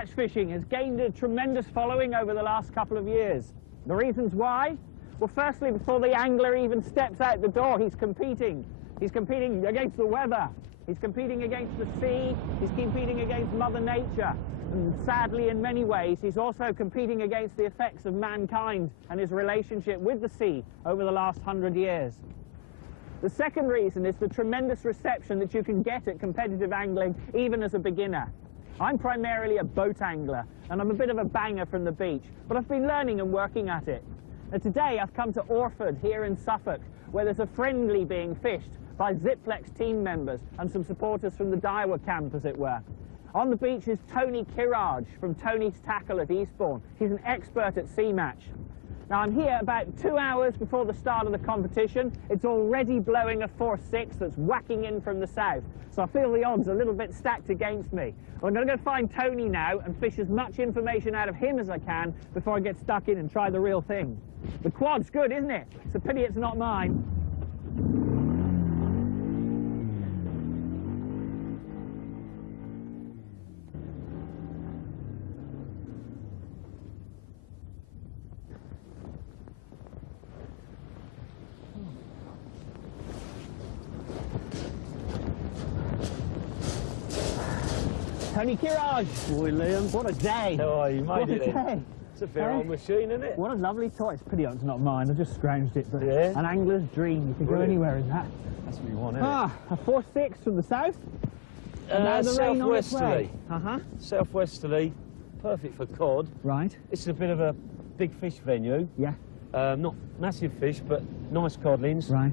match fishing has gained a tremendous following over the last couple of years. The reasons why? Well, firstly, before the angler even steps out the door, he's competing. He's competing against the weather. He's competing against the sea. He's competing against Mother Nature. And sadly, in many ways, he's also competing against the effects of mankind and his relationship with the sea over the last 100 years. The second reason is the tremendous reception that you can get at competitive angling, even as a beginner. I'm primarily a boat angler, and I'm a bit of a banger from the beach, but I've been learning and working at it. And today I've come to Orford here in Suffolk, where there's a friendly being fished by Zipplez Team members and some supporters from the Daiwa camp, as it were. On the beach is Kirrage from Tony's Tackle at Eastbourne. He's an expert at sea match. Now I'm here about 2 hours before the start of the competition. It's already blowing a force 6 that's whacking in from the south, so I feel the odds a little bit stacked against me. I'm going to go find Tony now and fish as much information out of him as I can before I get stuck in and try the real thing. The quad's good, isn't it? It's a pity it's not mine. Tony Kirrage. Boy, Liam. What a day. How are you, mate? What a day. It's a fair old machine, isn't it? What a lovely toy. It's a pity it's not mine. I just scrounged it, but yeah. An angler's dream. You can go anywhere in that. That's what you want, isn't it? A force 6 from the south. And now the rain on its way. Southwesterly, perfect for cod. Right. This is a bit of a big fish venue. Yeah. Not massive fish, but nice codlings. Right.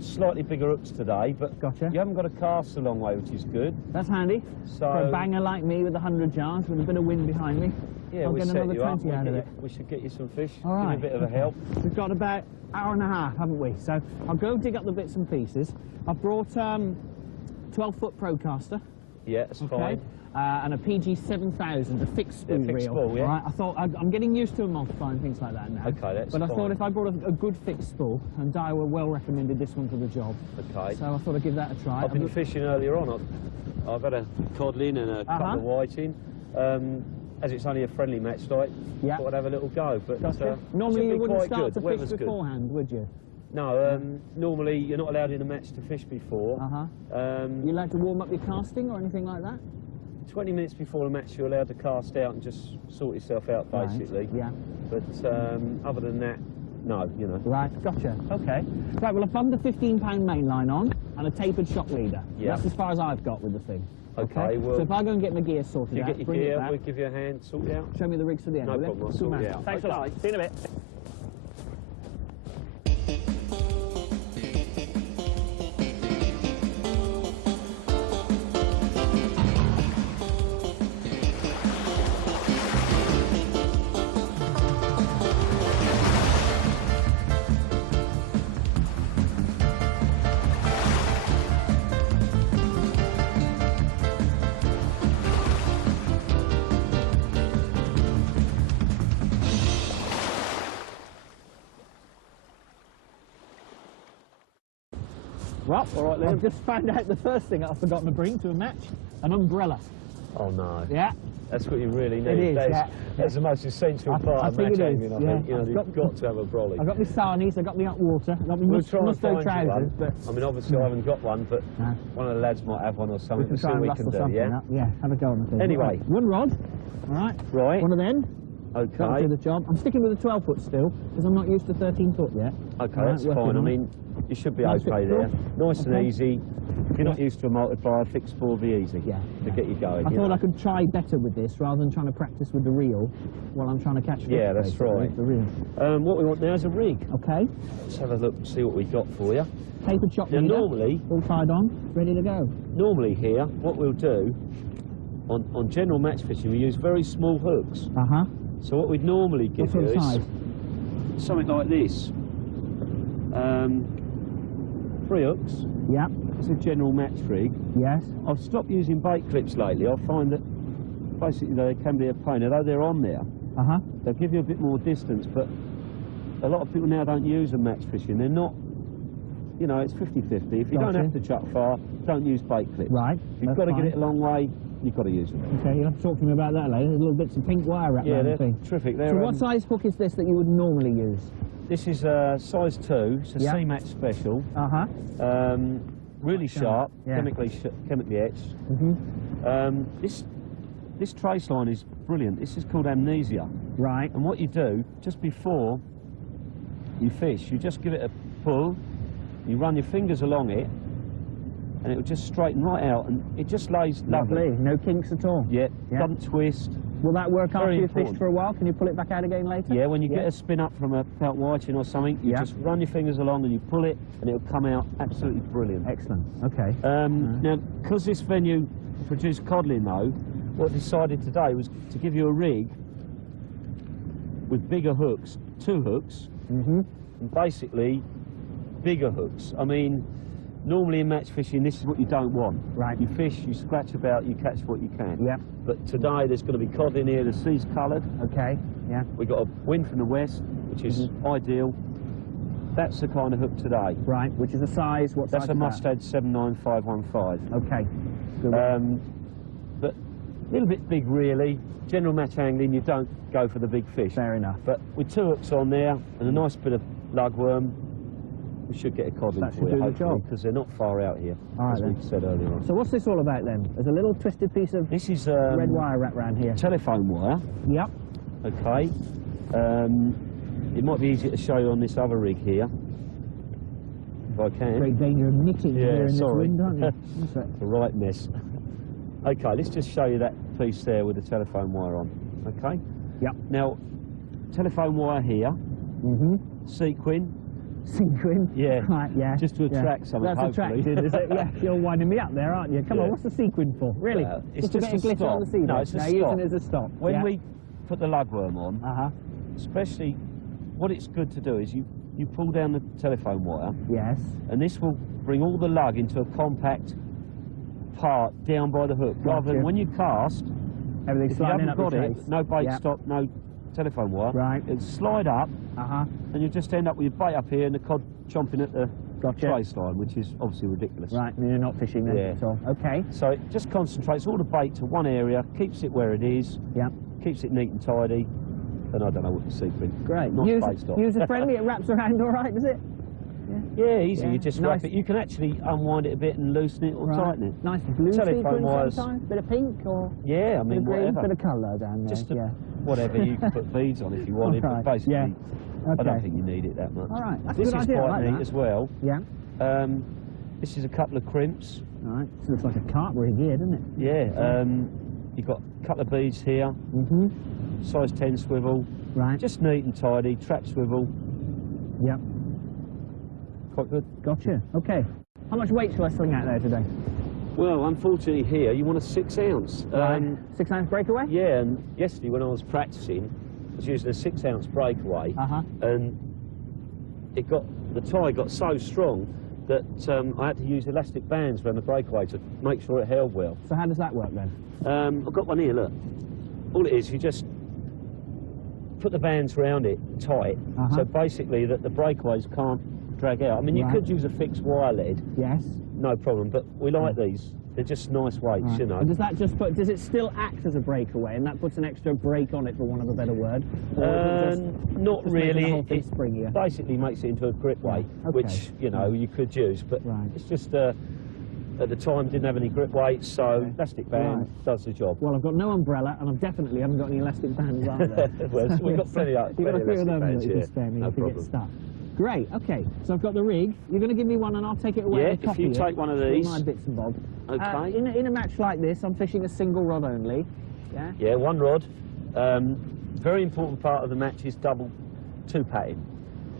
Slightly bigger hooks today, but gotcha. You haven't got a cast a long way, which is good. That's handy. So for a banger like me with 100 yards, with a bit of wind behind me, yeah, I'll we'll get another 20 out of it. We should get you some fish. All right. Give you a bit of a help. We've got about an hour and a half, haven't we? So I'll go dig up the bits and pieces. I've brought 12-foot Procaster. Yeah, that's fine. And a PG 7000, a fixed spool fixed reel. spool, yeah. Right, I thought I'm getting used to a multiplier and things like that now. Okay, that's But I fine. thought if I brought a good fixed spool, and Daiwa well recommended this one for the job. Okay. So I thought I'd give that a try. I've been fishing earlier on. I've had a codling and a couple of whiting. As it's only a friendly match night, I thought I'd have a little go. But normally you wouldn't start to fish good. beforehand, would you? No, normally you're not allowed in a match to fish before. You like to warm up your casting or anything like that? 20 minutes before a match, you're allowed to cast out and just sort yourself out, basically. Right. Yeah. But other than that, no, you know. Right, gotcha. Okay. Right, well, I've bummed a 15-pound main line on and a tapered shock leader. Yeah. That's as far as I've got with the thing. Okay, well... So if I go and get my gear sorted you out, get your bring gear, it back. we'll give you a hand, sort it out. Show me the rigs for the end, no will problem, I'll Good sort man. it out. Thanks a lot. See you in a bit. Well, all right, Liam. I've just found out the first thing I've forgotten to bring to a match, an umbrella. Oh, no. Yeah. That's what you really need. It is, that's the most essential part of match aiming, I think. You know, you've got to have a brolly. I've got my sarnies, I've got my hot water, I've got my musto trousers. But I mean, obviously I haven't got one, but one of the lads might have one or something. We'll see what we can do, yeah? Yeah, have a go on the thing. Anyway. Right. One rod, all right? Right. One of them. Okay. That'll do the job. I'm sticking with a 12-foot still, because I'm not used to 13-foot yet. Okay, that's fine. I mean, you should be okay there. Nice and easy. If you're not used to a multiplier, fixed spool will be easy to get you going. I thought I could try better with this rather than trying to practice with the reel while I'm trying to catch fish. Yeah, that's right. The reel. What we want now is a rig. Okay. Let's have a look and see what we've got for you. Tapered shot leader, normally, all tied on, ready to go. Normally here, what we'll do, on general match fishing, we use very small hooks. So what we'd normally give you is something like this. 3 hooks. Yep. It's a general match rig. Yes. I've stopped using bait clips lately. I find that basically they can be a pain. Although they're on there, they'll give you a bit more distance, but a lot of people now don't use them match fishing. They're not, you know, it's 50-50. If you don't have to chuck far, don't use bait clips. Right. If you've got to get it a long way, you've got to use them. Okay, you'll have to talk to me about that later. There's little bits of pink wire wrapped around the thing. Terrific. So what size hook is this that you would normally use? This is size 2. It's a C-Match special. Really sharp, chemically etched. This trace line is brilliant. This is called amnesia. Right. And what you do, just before you fish, you just give it a pull, you run your fingers along it, and it will just straighten right out, and it just lays lovely. No kinks at all? Yeah, doesn't twist. Will that work after you've fished for a while? Can you pull it back out again later? Yeah, when you get a spin up from a pelt whiting or something, you just run your fingers along and you pull it, and it'll come out absolutely brilliant. Excellent, okay. Now, because this venue produced codling though, what I decided today was to give you a rig with bigger hooks, 2 hooks, and basically bigger hooks. I mean, normally in match fishing, this is what you don't want. Right. You fish, you scratch about, you catch what you can. Yep. But today there's going to be cod in here, the sea's coloured. Okay, yeah. We've got a wind from the west, which is ideal. That's the kind of hook today. Right, which is a size, what size is that? That's a Mustad 79515. Okay. Good. But a little bit big really. General match angling, you don't go for the big fish. Fair enough. But with 2 hooks on there and a nice bit of lugworm, we should get a codling for you, hopefully, because they're not far out here, as we said earlier on. So what's this all about then? There's a little twisted piece of red wire wrapped around here. Telephone wire. Yep. Okay. It might be easier to show you on this other rig here, if I can. Great danger of knitting here in this wind, aren't you? It's a right mess. Okay, let's just show you that piece there with the telephone wire on. Okay. Yep. Now, telephone wire here. Sequin. Sequin? Yeah. Right, yeah. Just to attract something, that's hopefully. Attracted, is it? Yeah, you're winding me up there, aren't you? Come on, what's the sequin for? Really? It's just a glitter on the seabed. No, it's a stop. Using it as a stop. When we put the lugworm on, especially, what it's good to do is you pull down the telephone wire. Yes. And this will bring all the lug into a compact part down by the hook, rather than when you cast, everything's sliding up the trace. No bait stop, no telephone wire. Right. It'll slide up, and you just end up with your bait up here and the cod chomping at the trace line, which is obviously ridiculous. Right, and you're not fishing then at all. Okay. So it just concentrates all the bait to one area, keeps it where it is, keeps it neat and tidy, and I don't know what the secret. Great. User friendly, it wraps around all right, does it? Yeah, easy. You just wrap it. You can actually unwind it a bit and loosen it or tighten it. Nice blue telephone wires. Sometimes. Bit of pink or I mean whatever. Bit of colour down there. Just whatever. You can put beads on if you wanted, but basically, I don't think you need it that much. All right, that's this is quite neat as well. Yeah. This is a couple of crimps. All right. So it's like a carp rig here, doesn't it? Yeah. You've got a couple of beads here. Size 10 swivel. Right. Just neat and tidy. Trap swivel. Yep. Quite good. Gotcha. Okay. How much weight shall I sling out there today? Well, unfortunately here you want a 6 ounce. 6 ounce breakaway? Yeah, and yesterday when I was practicing, I was using a 6 ounce breakaway, and the tie got so strong that I had to use elastic bands around the breakaway to make sure it held well. So how does that work then? I've got one here, look. All it is, you just put the bands around it tight, so basically that the breakaways can't drag out. I mean, you could use a fixed wire lead. Yes. No problem, but we like these. They're just nice weights, you know. And does that just does it still act as a breakaway, and that puts an extra brake on it, for want of a better word? Not really. It basically makes it into a grip weight, which, you know, you could use, but it's just, at the time, didn't have any grip weights, so elastic band does the job. Well, I've got no umbrella, and I definitely haven't got any elastic bands either. Well, we've got plenty of elastic bands, no problem. Great, okay, so I've got the rig. You're going to give me one and I'll take it away. Yeah, if you take one of these. My bits and bobs. Okay. In a match like this, I'm fishing a single rod only. Yeah? Yeah, one rod. Very important part of the match is double two-patting.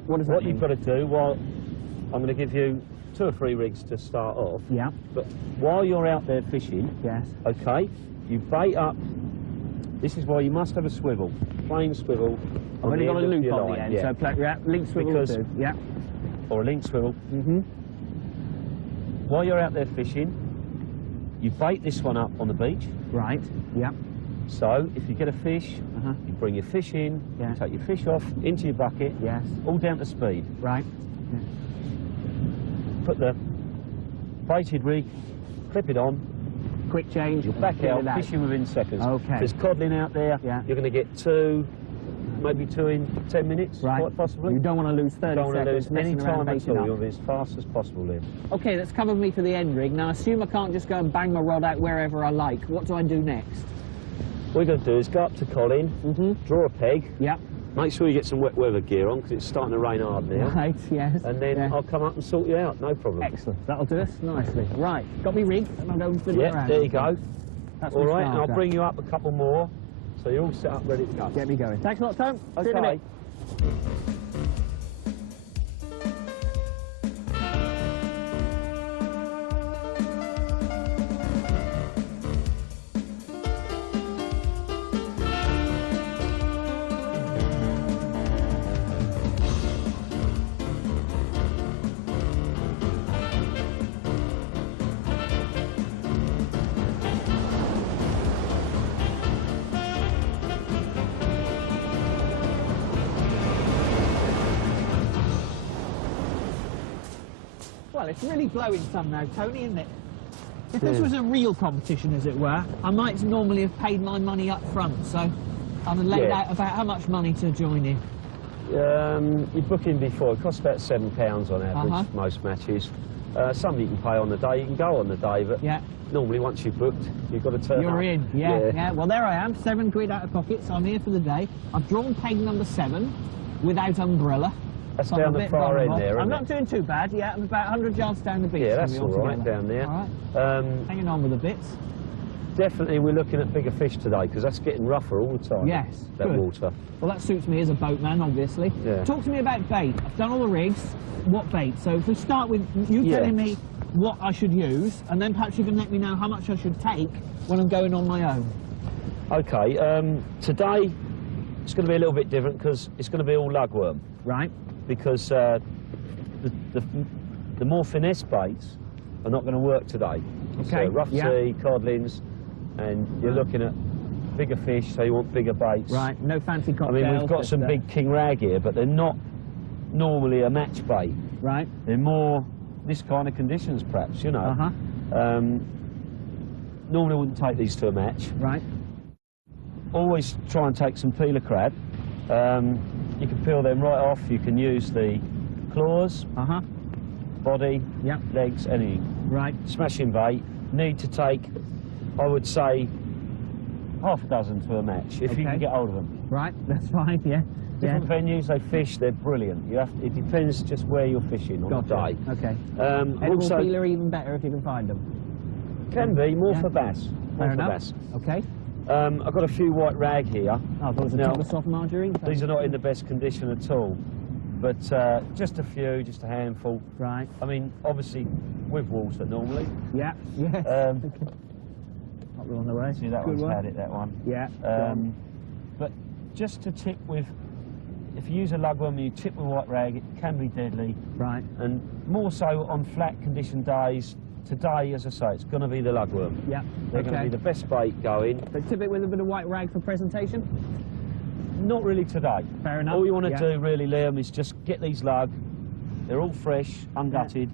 What does that mean? What you've got to do, I'm going to give you 2 or 3 rigs to start off. Yeah. But while you're out there fishing, okay, you bait up. This is why you must have a swivel, plain swivel. I've only got a loop on the end, so link swivel too. Yeah. Or a link swivel. While you're out there fishing, you bait this one up on the beach. Right. Yeah. So if you get a fish, you bring your fish in, you take your fish off into your bucket. Yes. All down to speed. Right. Yeah. Put the baited rig, clip it on, Quick change. You'll back out, fishing within seconds. Okay. If there's codling out there, you're going to get 2, maybe 2 in 10 minutes, quite possibly. You don't want to lose 30 seconds. You don't want to lose any time at all. You'll be as fast as possible then. Okay, that's covered me for the end rig. Now, assume I can't just go and bang my rod out wherever I like. What do I do next? What you're going to do is go up to Colin, draw a peg. Yep. Make sure you get some wet weather gear on because it's starting to rain hard now. Right, yes. And then I'll come up and sort you out, no problem. Excellent. That'll do us nicely. Right, got me rigged and I'll go and fiddle around. There you go. That's all right, and I'll bring you up a couple more so you're all set up, ready to go. Get me going. Thanks a lot, Tom. Okay. See you in a bit. Well, it's really blowing some now, Tony, isn't it? If this was a real competition, as it were, I might normally have paid my money up front, so I'd have laid out about how much money to join in. You book in before, it costs about £7 on average, most matches. Some you can pay on the day, you can go on the day, but normally once you've booked, you've got to turn up. You're in, yeah. Well, there I am, £7 out of pocket, so I'm here for the day. I've drawn peg number 7 without umbrella. That's down the far end there, isn't it? I'm not doing too bad, I'm about 100 yards down the beach. Yeah, that's all right, down there. All right, hanging on with the bits. Definitely we're looking at bigger fish today, because that's getting rougher all the time. Yes, that water. Well, that suits me as a boatman, obviously. Yeah. Talk to me about bait. I've done all the rigs. What bait? So if we start with you telling me what I should use, and then perhaps you can let me know how much I should take when I'm going on my own. Okay, today it's going to be a little bit different, because it's going to be all lugworm. Right. Because the more finesse baits are not going to work today. Okay. So rough sea, codlings, and you're looking at bigger fish, so you want bigger baits. Right, no fancy cocktails. I mean, we've got some big Kirrage here, but they're not normally a match bait. Right. They're more this kind of conditions, perhaps, you know. Normally I wouldn't take these to a match. Right. Always try and take some peeler crab. You can peel them right off. You can use the claws, body, legs, anything. Right. Smashing bait. Need to take, I would say, half a dozen to a match if you can get hold of them. Right, that's fine. Different venues they fish, they're brilliant. It depends just where you're fishing on the day. Okay. Also, peeler even better if you can find them. Can be more for bass. Fair enough. Okay. I've got a few white rag here. Oh, those are top of soft margarine? These are not in the best condition at all, but just a few, just a handful. Right. I mean, obviously with water normally. Yeah. Yes. Not on the way. See, that one's had it, that one. Yeah. But just to tip with, if you use a lugworm and you tip with white rag, it can be deadly. Right. And more so on flat condition days. Today, as I say, it's going to be the lugworm. Yeah. They're going to be the best bait going. So tip it with a bit of white rag for presentation? Not really today. Fair enough. All you want to do, really, Liam, is just get these lug. They're all fresh, ungutted,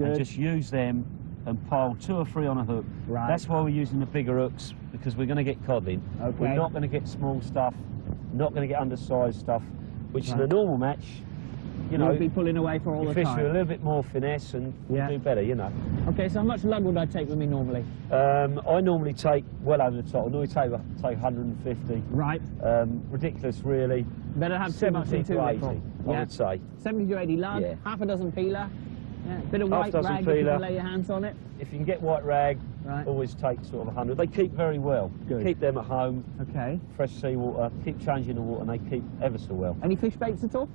and just use them and pile 2 or 3 on a hook. Right. That's why we're using the bigger hooks, because we're going to get codling. Okay. We're not going to get small stuff, not going to get undersized stuff, which in a normal match, you know, you'll be pulling away for all the fish time. with a little bit more finesse and you do better, you know. Okay, so how much lug would I take with me normally? I normally take well over the top. I normally take 150. Right. Ridiculous, really. Better have too much than too little. I would say. 70 to 80 lug, half a dozen peeler, bit of white rag if you can lay your hands on it. If you can get white rag, always take sort of 100. They keep very well. Good. Keep them at home. Okay. Fresh seawater. Keep changing the water, and they keep ever so well. Any fish baits at all?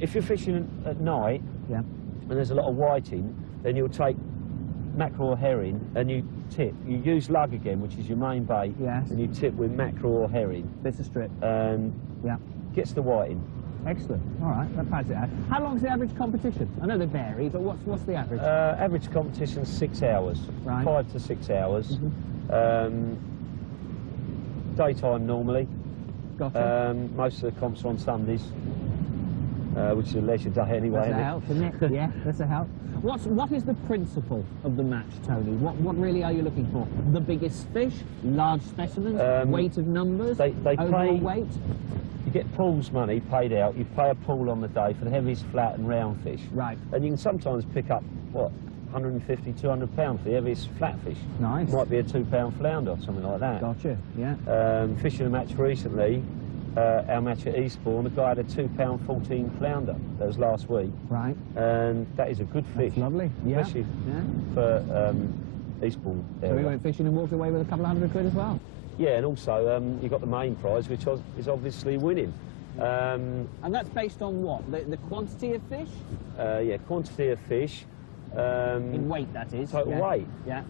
If you're fishing at night and there's a lot of whiting, then you'll take mackerel or herring and you tip. You use lug again, which is your main bait, and you tip with mackerel or herring. Bits of strip. Gets the whiting. Excellent. All right, that pads it out. How long's the average competition? I know they vary, but what's the average? Average competition's 6 hours. Right. 5 to 6 hours. Daytime normally. Gotcha. Most of the comps are on Sundays. which is a leisure day anyway. That's a help, isn't it? Yeah, that's a help. What is the principle of the match, Tony? What really are you looking for? The biggest fish, large specimens, weight of numbers, overall weight? You get pool's money paid out. You pay a pool on the day for the heaviest flat and round fish. Right. And you can sometimes pick up, what, 150, 200 pounds for the heaviest flatfish. Nice. Might be a £2 flounder, something like that. Gotcha, yeah. Fishing a match recently, our match at Eastbourne, the guy had a £2.14 flounder. That was last week. Right. And that is a good fish. That's lovely, yeah. Especially for Eastbourne area. So we went fishing and walked away with a couple of £100 as well? Yeah, and also you got the main prize, which is obviously winning. And that's based on what? The quantity of fish? Yeah, quantity of fish. In weight, that is. Total weight. Yeah.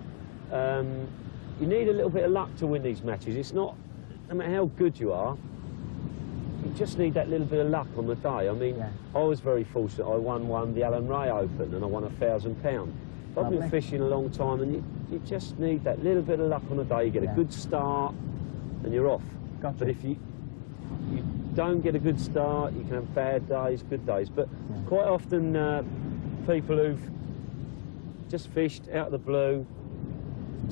You need a little bit of luck to win these matches. It's not, no matter how good you are, you just need that little bit of luck on the day. I mean, I was very fortunate. I won the Alan Ray Open and I won £1,000. I've been fishing a long time, and you just need that little bit of luck on the day. You get a good start and you're off. Gotcha. But if you don't get a good start, you can have bad days, good days. But quite often people who've just fished out of the blue,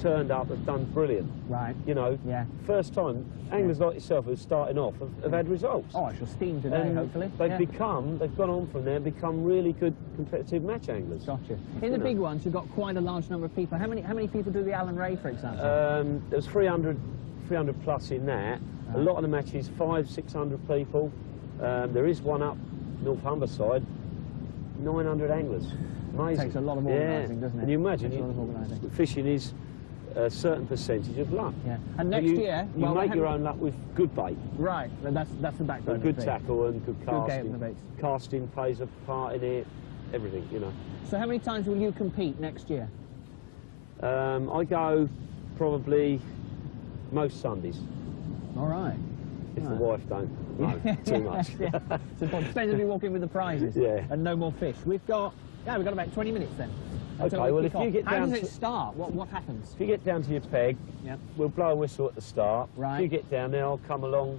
turned up, have done brilliant. Right. You know, first time, anglers like yourself who are starting off have had results. Oh, I shall steam today, and hopefully. They've gone on from there and become really good competitive match anglers. Gotcha. In the big ones, you've got quite a large number of people. How many people do the Alan Ray, for example? There was 300 plus in that. A lot of the matches, 500-600 people. There is one up North Humberside, 900 anglers. Amazing. It takes a lot of organising, doesn't it? And you imagine, fishing is a certain percentage of luck. Yeah. And next year, you make your own luck with good bait. Right. That's the backbone. Good tackle and good casting. Good baits. Casting plays a part in it. Everything, you know. So how many times will you compete next year? I go probably most Sundays. All right. If the wife don't know too much. So it depends if you walk in with the prizes. And no more fish. We've got about 20 minutes then. Okay, well, if you get down how does it start? What happens? If you get down to your peg, we'll blow a whistle at the start. Right. If you get down there, I'll come along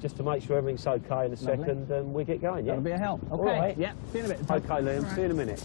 just to make sure everything's okay in a second, and we get going, That'll be a help. Okay. All right. Yeah, see you in a bit. Okay, Liam, see you in a minute.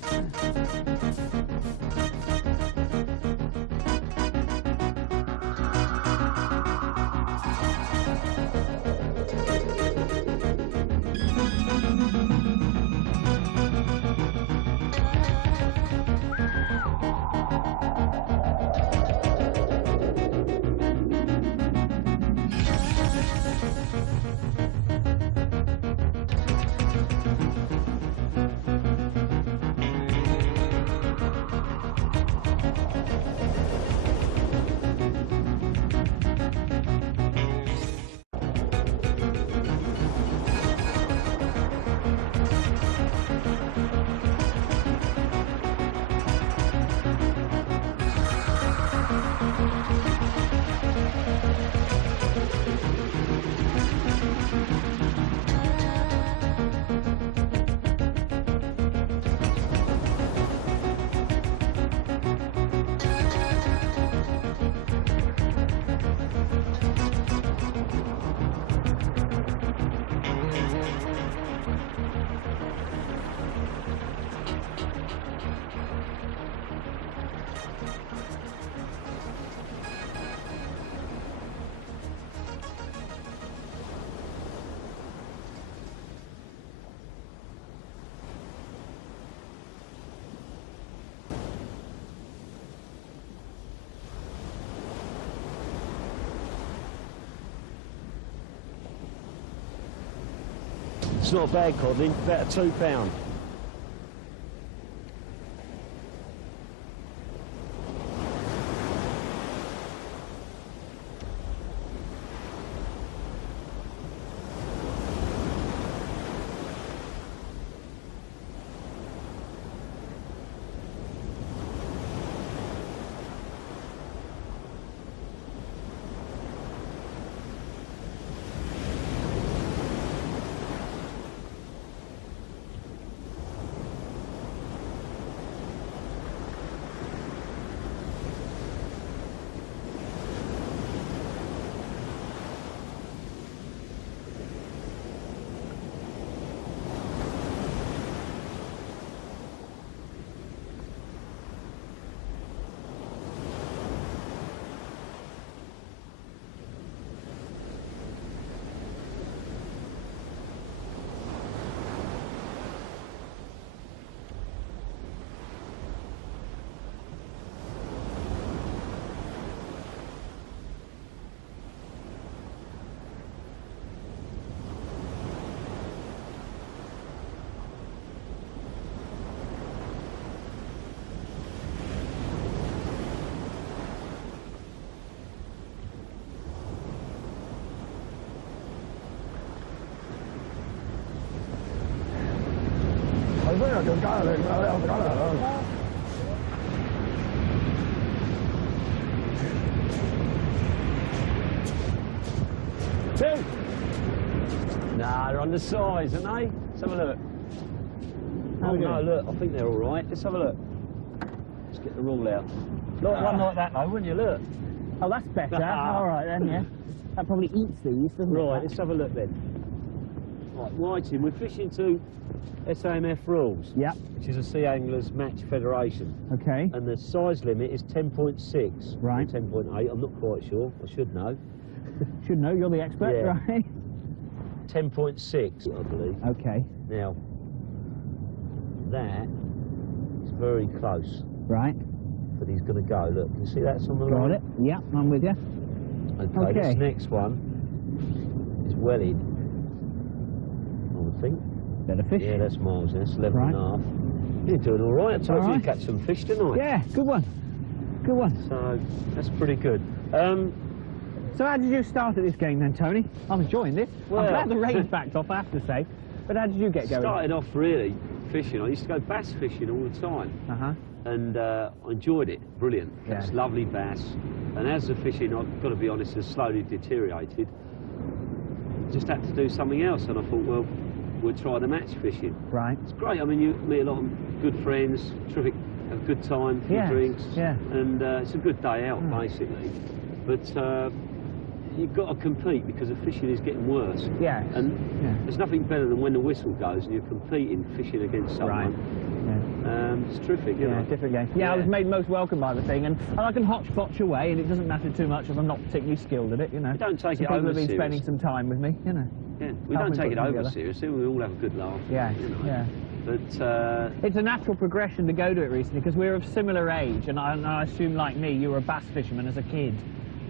It's not a bad codling, about £2. Two. Nah, they're undersized, aren't they? Let's have a look. Oh no, look, I think they're all right. Let's have a look. Let's get the rule out. Like one like that though, wouldn't you? Look. Oh, that's better. All right then, yeah. That probably eats these, doesn't it? Right, let's have a look then. Right, whiting, we're fishing to SAMF rules. Yep. Which is a Sea Anglers Match Federation. Okay. And the size limit is 10.6. Right. 10.8, I'm not quite sure. I should know. Should know, you're the expert, Yeah. right? 10.6, I believe. Okay. Now, that is very close. Right. But he's going to go. Look, can you see that's on the Got line? it. Yeah, I'm with you. Okay, Okay. this next one is well in, I would think. Better fish. Yeah, that's miles, that's 11 and a half. You're doing all right. I told you All you'd right. catch some fish, didn't I? Yeah, good one. Good one. So, that's pretty good. So how did you start at this game then, Tony? I'm enjoying this. Well- I'm glad the rain's backed off, I have to say. But how did you get going? Started off really fishing. I used to go bass fishing all the time. Uh-huh. And I enjoyed it. Brilliant. Yeah. It's lovely bass. And as the fishing, I've got to be honest, has slowly deteriorated. Just had to do something else, and I thought, well, we'll try the match fishing. Right. It's great. I mean, you meet a lot of good friends, terrific, have a good time, few Yeah, drinks, yeah. and it's a good day out, basically. But you've got to compete because the fishing is getting worse. Yeah. And Yeah. there's nothing better than when the whistle goes and you're competing, fishing against someone. Right. Yeah. It's terrific, isn't Yeah, it? different game. Yeah, I was made most welcome by the thing, and I can hotch away, and it doesn't matter too much if I'm not particularly skilled at it, you know. We don't take So it people over have been serious. spending some time with me, you know. Yeah, we Help don't me take put it them over together. seriously. We all have a good laugh. Yeah, you know. yeah. But It's a natural progression to go to it recently, because we're of similar age, and I assume, like me, you were a bass fisherman as a kid,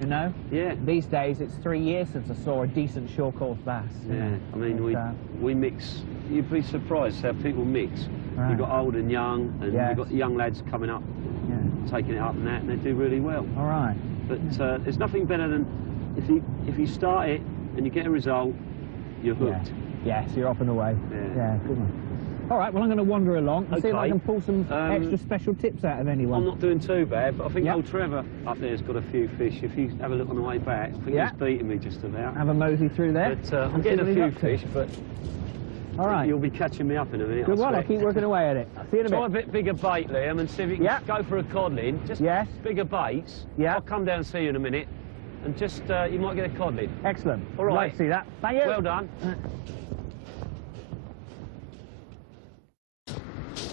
you know? yeah, These days, it's 3 years since I saw a decent shore course bass. you yeah. know. I mean, But, we mix. You'd be surprised how people mix. Right. You've got old and young, and Yes. you've got young lads coming up, yeah. taking it up and that, and they do really well. All right. But there's nothing better than if you start it and you get a result, you're hooked. Yeah. Yes, you're off and away. Yeah. Good one. All right, well, I'm going to wander along and see if I Okay. can pull some extra special tips out of anyone. I'm not doing too bad, but I think Yep. old Trevor up there's got a few fish. If you have a look on the way back, I think Yeah. he's beating me just about. Have a mosey through there. But I'm and see getting what a he's few up to. fish, but All right. you'll be catching me up in a minute. Good I one, I'll swear. keep working away at it. See you in a Try a bit. bit bigger bait, Liam, and see if you can Yeah. go for a codling. Just Yes. bigger baits. Yeah. I'll come down and see you in a minute, and just you might get a codling. Excellent. All right. Like to see that. Thank you. Well done.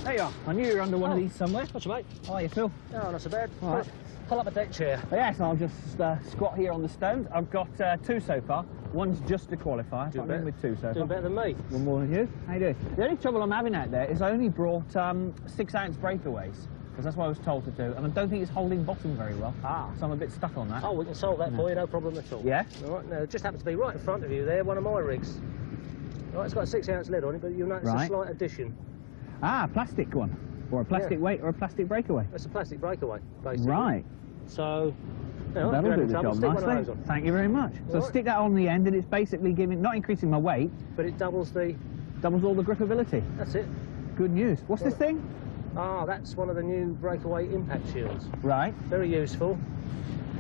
There you are. I knew you were under one of Oh. these somewhere. What's your mate? How are you, Phil? No, not so bad. All right. Pull up a deck chair. Yes, I'll just squat here on the stones. I've got 2 so far. One's just a qualifier. Doing I'm in better. with 2 so Doing far. better than me. One more than you. How you doing? The only trouble I'm having out there is I only brought 6-ounce breakaways, because that's what I was told to do, and I don't think it's holding bottom very well. So I'm a bit stuck on that. Oh, we can solve that for you, no problem at all. Yeah? All right, now, it just happens to be right in front of you there, one of my rigs. All right, it's got a 6-ounce lead on it, but you'll notice Right. a slight addition. Ah, a plastic one. Or a plastic weight or a plastic breakaway. That's a plastic breakaway, basically. Right. So, you know, if That'll you're do having the trouble, job stick one of nicely. those on. Thank you very much. So All right. stick that on the end, and it's basically giving, not increasing my weight, But it doubles the... doubles all the gripability. That's it. Good news. What's this thing? Ah, that's one of the new breakaway impact shields. Right. Very useful.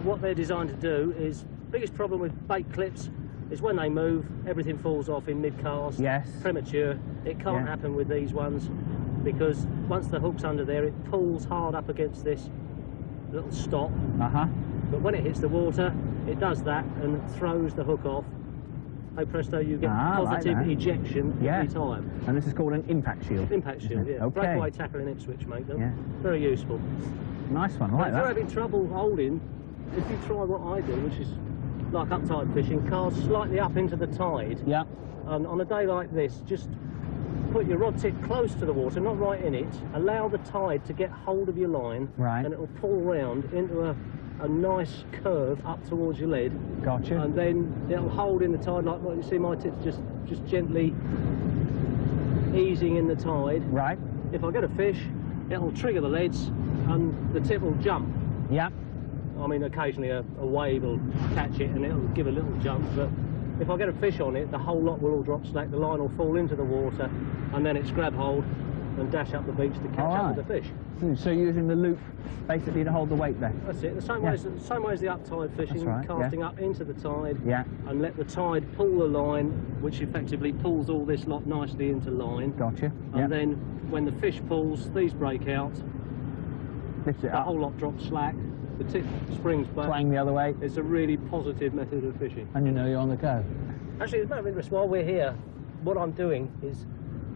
What they're designed to do is, biggest problem with bait clips is when they move, everything falls off in mid-cast. Yes. Premature. It can't Yeah. happen with these ones because once the hook's under there, it pulls hard up against this little stop. Uh-huh. But when it hits the water, it does that and throws the hook off. Oh presto, you get Ah, like positive that. ejection Yeah. every time. And this is called an impact shield. Impact shield, yeah. Okay. Breakaway tackle in Ipswich make them. Yeah. Very useful. Nice one, I But like if you're that. having trouble holding, if you try what I do, which is like uptide fishing, cast slightly up into the tide, Yeah. and on a day like this, just put your rod tip close to the water, not right in it, allow the tide to get hold of your line, Right. and it will pull round into a nice curve up towards your lead, Gotcha. and then it'll hold in the tide like what you see my tips just gently easing in the tide. Right. If I get a fish, it'll trigger the leads and the tip will jump. Yeah. I mean, occasionally a wave will catch it and it'll give a little jump, but if I get a fish on it, the whole lot will all drop slack, the line will fall into the water, and then it's grab hold, and dash up the beach to catch up with the fish. So you're using the loop basically to hold the weight there? That's it, the same way as the uptide fishing, casting up into the tide and let the tide pull the line, which effectively pulls all this lot nicely into line. Gotcha. And then when the fish pulls, these break out, lifts it the up. whole lot drops slack, the tip springs back. Twang the other way. It's a really positive method of fishing. And you know you're on the go. Actually, as a matter of interest, while we're here, what I'm doing is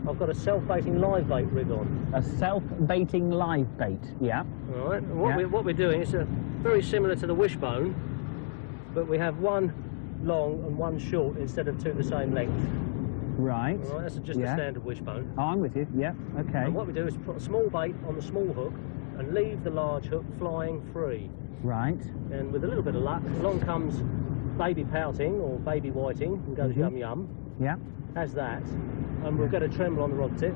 I've got a self-baiting live bait rig on. A self-baiting live bait, yeah. All right, and what we're doing is very similar to the wishbone, but we have one long and one short instead of two the same length. Right. All right, that's just a standard wishbone. Oh, I'm with you, yeah, okay. And what we do is put a small bait on the small hook and leave the large hook flying free. Right. And with a little bit of luck, along comes baby pouting or baby whiting and goes yum yum. Yeah. Has that, and we'll get a tremble on the rod tip.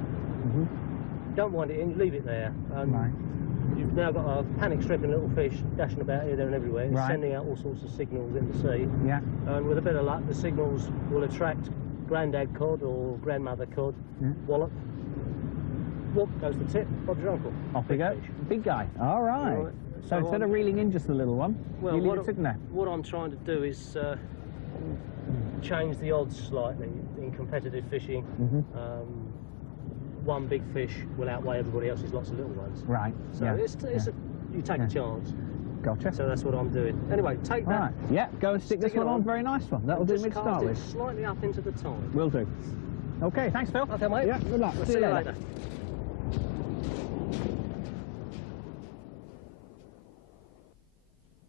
Don't wind it in, leave it there. You've now got a panic-stricken little fish dashing about here, there and everywhere, sending out all sorts of signals in the sea. Yeah. And with a bit of luck, the signals will attract granddad cod or grandmother cod, wallop. Whoop goes the tip, Bob's your uncle. Off we go. Big guy. All right. So instead of reeling in just a little one, you leave it sitting there. What I'm trying to do is change the odds slightly in competitive fishing. One big fish will outweigh everybody else's lots of little ones. Right. So you take a chance. Gotcha. So that's what I'm doing. Anyway, take that. Right. Yeah, go and stick this one on. Very nice one. That'll do me to start with. Slightly up into the tide. Will do. Okay, thanks, Phil. Okay, mate. Yeah, good luck. We'll see you later.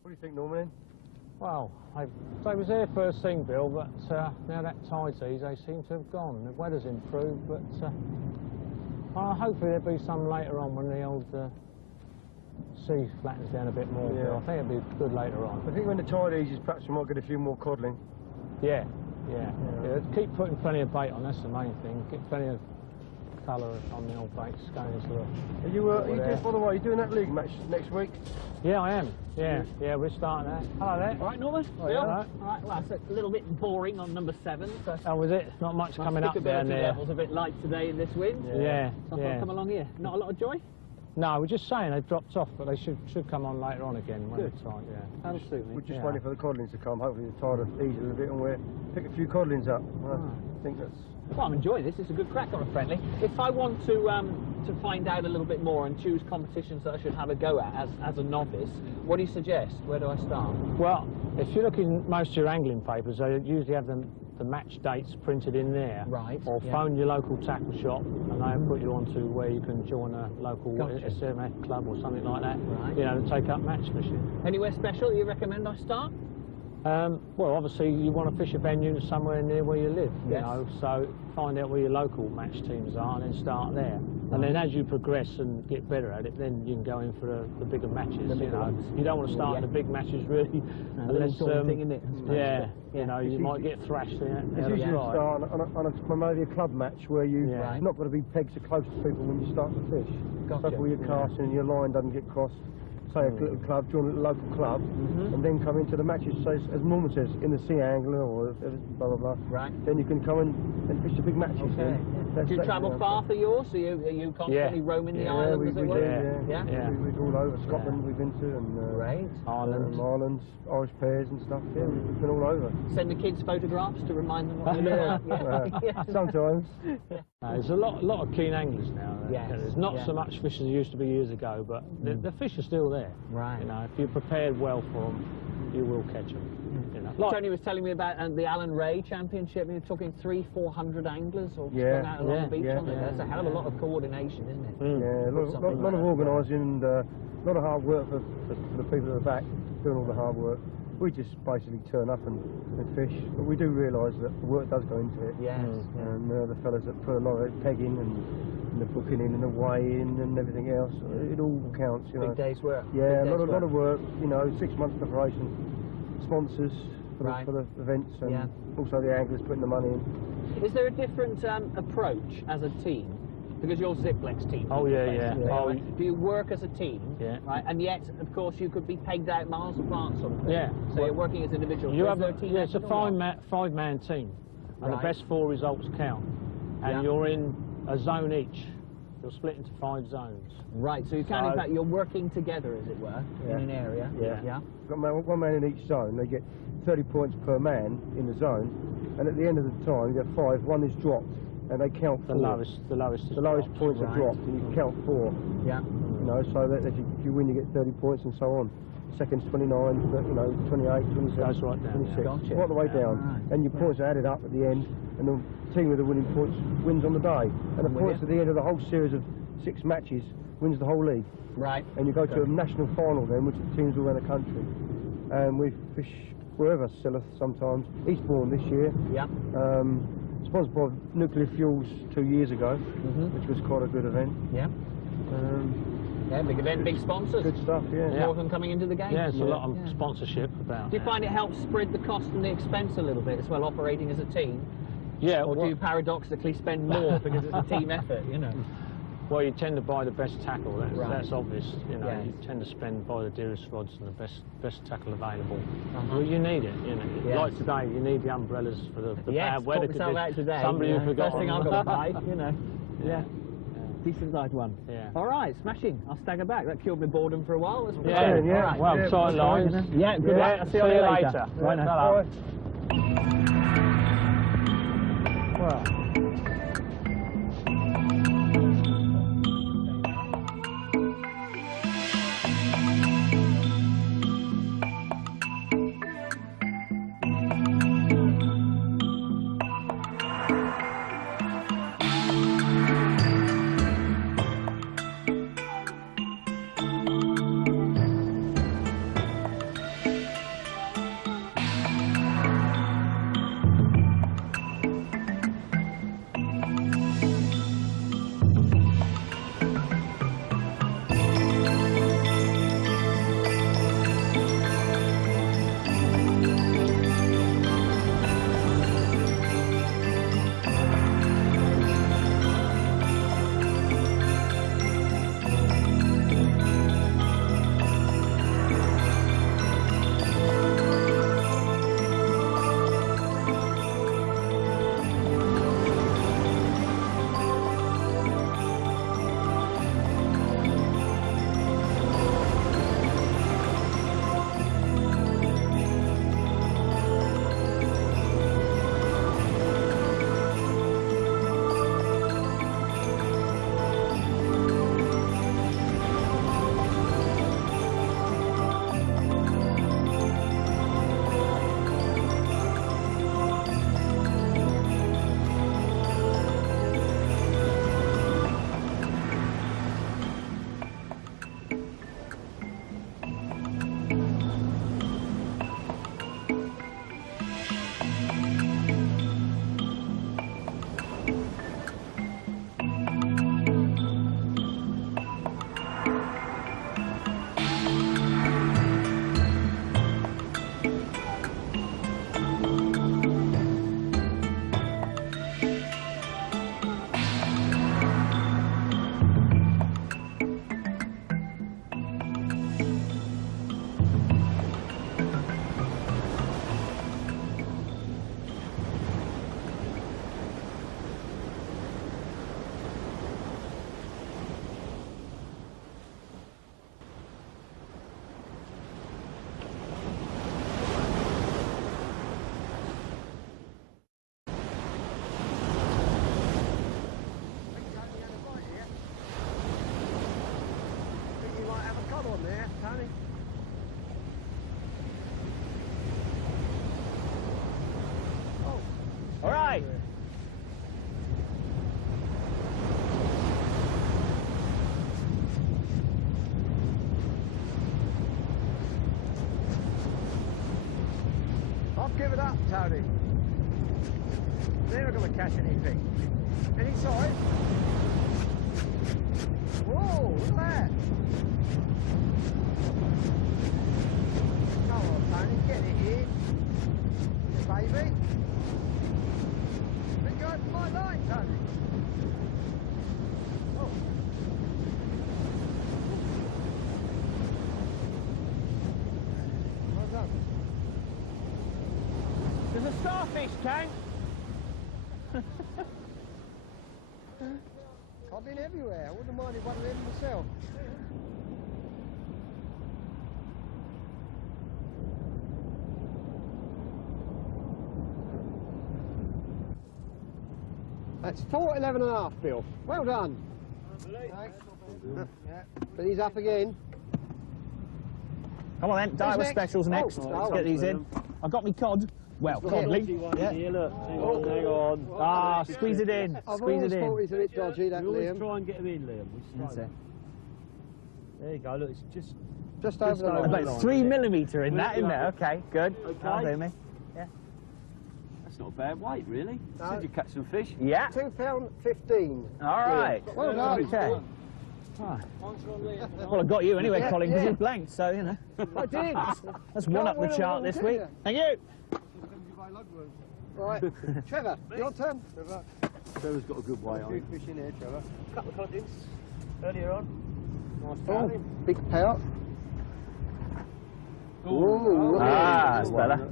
What do you think, Norman? Well, they was here first thing, Bill, but now that tide's eased, they seem to have gone. The weather's improved, but hopefully there'll be some later on when the old sea flattens down a bit more. Bill. I think it'll be good later on. I think when the tide eases, perhaps we might get a few more codling. Yeah. Keep putting plenty of bait on, that's the main thing. Get plenty of colour on the old baits going into the... Are you by the way, are you doing that league match next week? Yeah, I am. Yeah, we're starting that. Hello there. All right, Norman. Oh, yeah. All right, well, that's a little bit boring on number 7. So Oh, was it? Not much coming up there. Level's a bit light today in this wind. Yeah. So I thought I'd come along here. Not a lot of joy? No, we're just saying they've dropped off, but they should come on later on again when it's tight, That'll suit me. We're just waiting for the codlings to come. Hopefully the tide will ease a little bit and we'll pick a few codlings up. I think that's... Well, I'm enjoying this. It's a good crack on a friendly. If I want to find out a little bit more and choose competitions that I should have a go at as a novice, what do you suggest? Where do I start? Well, if you look in most of your angling papers, they usually have the match dates printed in there. Right. Or phone your local tackle shop and they'll put you onto where you can join a local SMF club or something like that. Right. You know, to take up match fishing. Anywhere special you recommend I start? Well, obviously you want to fish a venue somewhere near where you live, you Yes. know, so find out where your local match teams are and then start there. And then as you progress and get better at it, then you can go in for the bigger matches, you know. You don't want to start in the big matches really, unless, you know, you might get thrashed in it. It's usually start on maybe a club match where you're not going to be pegged so close to people when you start to fish. Gotcha. So where you're casting and your line doesn't get crossed. Say a little club, join a little local club, and then come into the matches. So as Norman says, in the sea angler or blah blah blah. Right. Then you can come and fish the big matches. Okay. Do you travel far for yours? Are you constantly roaming the island, as it were? We're all over Scotland. We've been to and Ireland, Irish pairs and stuff. Yeah, we've been all over. Send the kids photographs to remind them what they're doing. Sometimes. There's a lot of keen anglers now. Yes. There's not so much fish as there used to be years ago, but the fish are still there. Right. You know, if you're prepared well for them, you will catch them. You know. Tony was telling me about the Alan Ray Championship. You're talking 300-400 anglers or strung out along the beach. That's a hell of a lot of coordination, isn't it? Yeah, a lot of organising and a lot of hard work for the people at the back doing all the hard work. We just basically turn up and fish, but we do realise that the work does go into it. Yes. And the fellas that put a lot of pegging and the booking in and the weigh-in and everything else, it all counts, you know. Big day's work. Yeah, a lot of work, you know, 6 months preparation, sponsors for the events, and also the anglers putting the money in. Is there a different approach as a team? Because you're Zipplez Team. Oh, yeah. Do you work as a team? Yeah. Right, and yet, of course, you could be pegged out miles apart, sort of thing. Yeah. So you're working as individuals. You have it's a five-man team, and the best 4 results count. And you're in a zone each, You're split into 5 zones. Right, so you're working together, as it were, in an area. Yeah. Got one man in each zone. They get 30 points per man in the zone, and at the end of the time, you have 5. One is dropped, and they count 4. The lowest points are dropped, and you count 4. Yeah. You know, so that if you win, you get 30 points, and so on. Seconds 29, 28, 27, Goes right down, 26, Gotcha. right the way down. Right. And your points are added up at the end, and the team with the winning points wins on the day. And the points at the end of the whole series of 6 matches wins the whole league. Right. And you go to a national final then, which is teams all around the country. And we fish wherever, Scylla sometimes. Eastbourne this year. Yeah. Sponsored by Nuclear Fuels 2 years ago, which was quite a good event. Yeah. Yeah, big event, big sponsors. Good stuff, yeah. More of them coming into the game. Yeah, it's a lot of sponsorship about. Do you find it helps spread the cost and the expense a little bit as well, operating as a team? Yeah. Or do you paradoxically spend more because it's a team effort, you know? Well, you tend to buy the best tackle. That's obvious. You know, Yes. you tend to buy the dearest rods and the best tackle available. Well, you need it. You know, Yes. like today, you need the umbrellas for the bad weather. Out today. Somebody who forgot. First thing I've got to buy, you know. Yeah. Decent sized one. Yeah. All right, smashing. I'll stagger back. That killed my boredom for a while. That's Yeah. brilliant. Yeah. All right. Well, Yeah, tight that's lines. fine, Yeah, good luck. I'll see you later. Right now. Bye. Well. All right. I'll give it up, Tony. Never going to catch anything. Any size? Whoa, look at that. Come on, Tony, get it in. Baby. Been going for my line, Tony. Oh. Well done. There's a starfish tank. I've been everywhere. I wouldn't have minded one of them myself. That's 4:11.5, Bill. Well done. But he's up again. Come on then, Daiwa next? specials next. Oh, Let's get these in. I've got me cod. Well, codling. Yeah. Here, look. Hang on. Ah, squeeze it in. I've Squeeze always it thought in. he's a bit dodgy, that We always Liam. try and get him in, Liam. That's it. There you go. Look, it's just. Just over the line. About 3mm in that, isn't there? Okay, good. Okay. That'll do me. Yeah. That's not a bad weight, really. No. Said you catch some fish. Yeah. £2.15. All right. Well done. Okay. Right. Well, I got you anyway, Colin, because you blanked, so, you know. I did. That's one up the chart this week. Thank you. Right. Trevor, your turn. Trevor's got a good weight on Good him. fish in here, Trevor. A couple of contents earlier on. Nice Oh, drowning. big pout. Oh, Ah, that's better.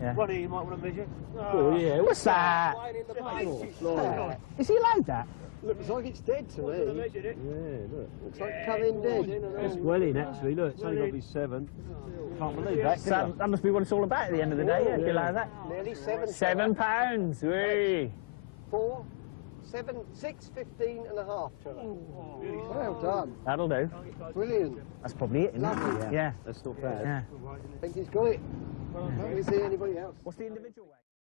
Yeah. One here you might want to measure. Oh, yeah. What's that? Lying in the boat. Is he allowed that? Looks like it's dead to me. Measured it. Yeah, look. Looks like it's come in dead. It's well in, actually. Look, it's only got to be 7. Can't believe that. So, that must be what it's all about at the end of the day, yeah, if you allow that. Nearly 7. £7. Whee. 4, 7, 6.15.5, Trevor. Well done. That'll do. Brilliant. That's probably it, isn't it? Lovely. Yeah. That's not bad. Yeah. I think he's got it. Can't really see anybody else. What's the individual weight?